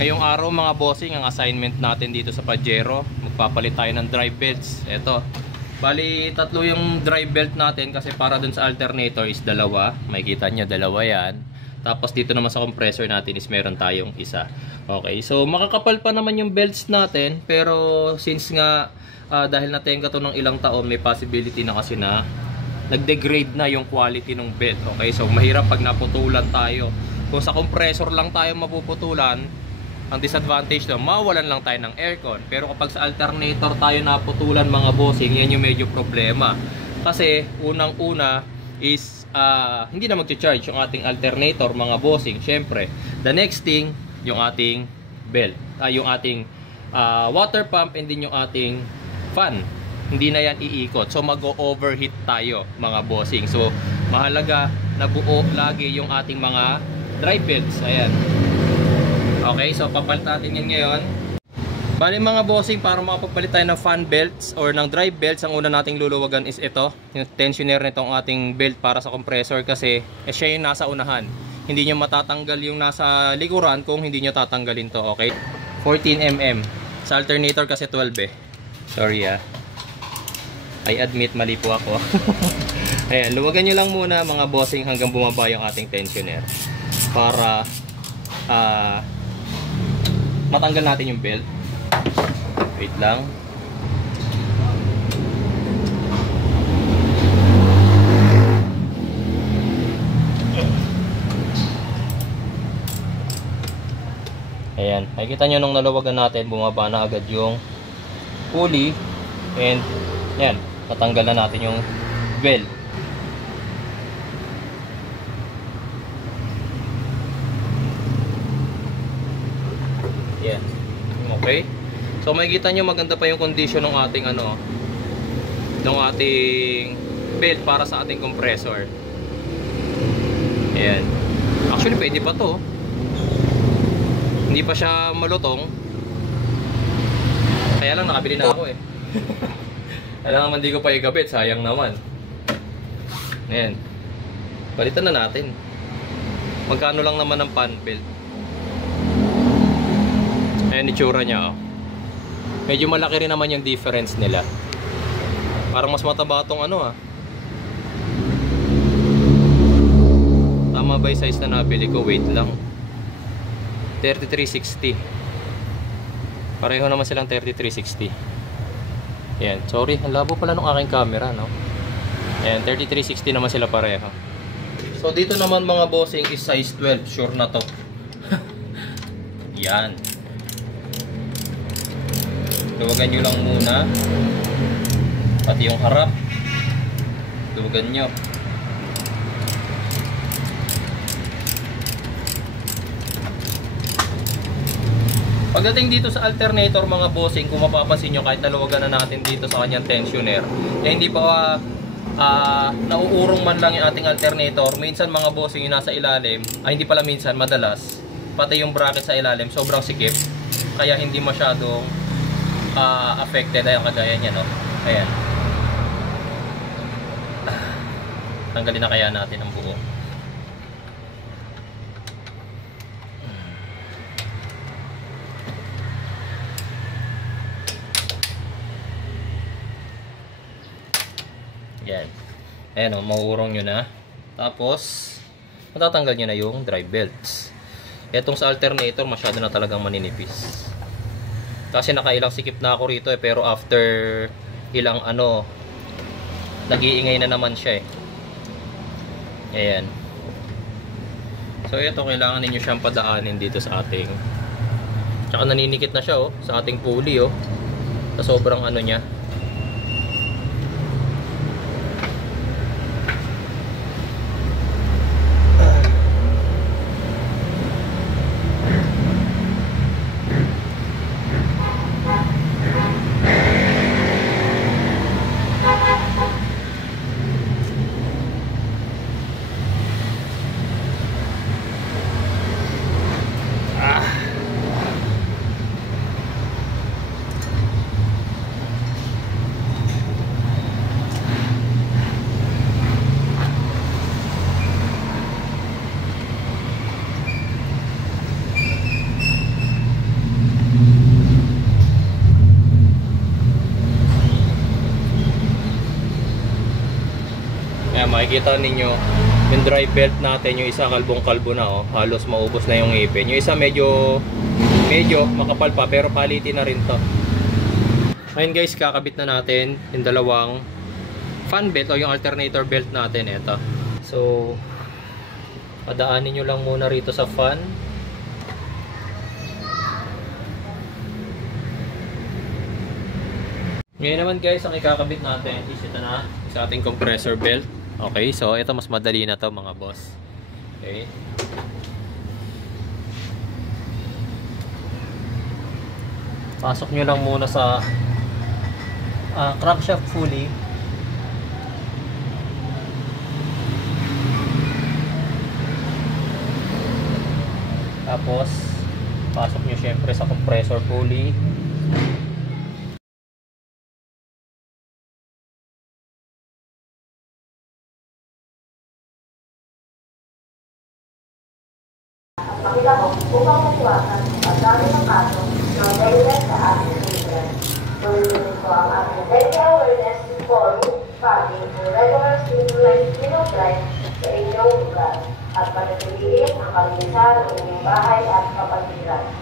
Ngayong araw mga bossing, ang assignment natin dito sa Pajero, magpapalit tayo ng drive belts. Ito, bali tatlo yung drive belt natin kasi para dun sa alternator is dalawa. Makikita nyo, dalawa yan. Tapos dito naman sa compressor natin is meron tayong isa. Okay, so makakapal pa naman yung belts natin, pero since nga dahil natenga to ng ilang taon, may possibility na kasi na nag-degrade na yung quality ng belt. Okay, so mahirap pag naputulan tayo. Kung sa compressor lang tayo mapuputulan, ang disadvantage doon, mawalan lang tayo ng aircon. Pero kapag sa alternator tayo naputulan mga bossing, yan yung medyo problema. Kasi unang-una is hindi na mag-charge yung ating alternator mga bossing. Syempre, the next thing, yung ating belt, yung ating water pump, and din yung ating fan. Hindi na yan iikot. So mag-overheat tayo mga bossing. So mahalaga na buo lagi yung ating mga drive belts. Ayan. Okay, so papalit natin yan ngayon. Bali mga bossing, para makapapalit tayo ng fan belts or ng drive belts, ang una nating luluwagan is ito, yung tensioner nitong ating belt para sa compressor, kasi siya yung nasa unahan. Hindi nyo matatanggal yung nasa likuran kung hindi nyo tatanggalin to. Okay, 14mm sa alternator kasi 12 eh. Sorry I admit mali po ako. Ayan, luwagan nyo lang muna mga bossing hanggang bumaba yung ating tensioner para matanggal natin yung belt. Wait lang. Ayan, makikita nyo nung naluwagan natin, bumaba na agad yung pulley, and yan, natanggal na natin yung belt. Yan. Okay. So makikita nyo maganda pa yung condition ng ating ng ating belt para sa ating compressor. Ayan. Actually pwede pa to. Hindi pa siya malutong. Kaya lang nakabili na ako eh. Kaya naman di ko pa ikabit, sayang naman. Ayan. Balitan na natin. Magkano lang naman ang fan belt. Ayan itsura niya Medyo malaki rin naman yung difference nila. Parang mas mataba itong Tama ba yung size na nabili ko? Wait lang, 3360. Pareho naman silang 3360. Ayan, sorry, ang labo pala ng aking camera Ayan, 3360 naman sila pareho. So dito naman mga bossing is size 12. Sure na to. Yan. Luwagan nyo lang muna. Pati yung harap. Luwagan nyo. Pagdating dito sa alternator mga bossing, kung mapapansin nyo, kahit naluwagan na natin dito sa kanyang tensioner, hindi pa nauurong man lang yung ating alternator. Minsan mga bossing yung nasa ilalim, hindi pala minsan, madalas, pati yung bracket sa ilalim, sobrang sikip. Kaya hindi masyadong affected. Ayan, kagaya niya Ayan. Tanggalin na kaya natin ang buo. Yan. Ayan mauurong nyo na. Tapos matatanggal nyo na yung drive belts. Etong sa alternator masyado na talagang maninipis. Kasi nakailang sikip na ako rito pero after ilang nag-iingay na naman siya Ayan. So ito, kailangan ninyo siyang padaanin dito sa ating, tsaka naninikit na siya sa ating pulley sa sobrang niya. makikita ninyo yung drive belt natin, yung isa kalbong-kalbo na, oh. Halos maubos na yung ipin. Yung isa medyo makapal pa, pero quality na rin to. Ngayon guys, kakabit na natin yung dalawang fan belt o yung alternator belt natin. Ito. So, padaanin nyo lang muna rito sa fan. Ngayon naman guys, ang ikakabit natin is ito na sa ating compressor belt. Okay, so ito mas madali na to mga boss. Okay. Pasok nyo lang muna sa crankshaft pulley. Tapos, pasok nyo syempre sa compressor pulley. Pakita ko upang matiwasan ang dami ng kaso ng dahilan sa ating children. Tuloy ko ang ating daily awareness forum pati ang regular stimulus drive sa inyong lugar at panatiliin ang kalinisan ng inyong bahay at kapatiran.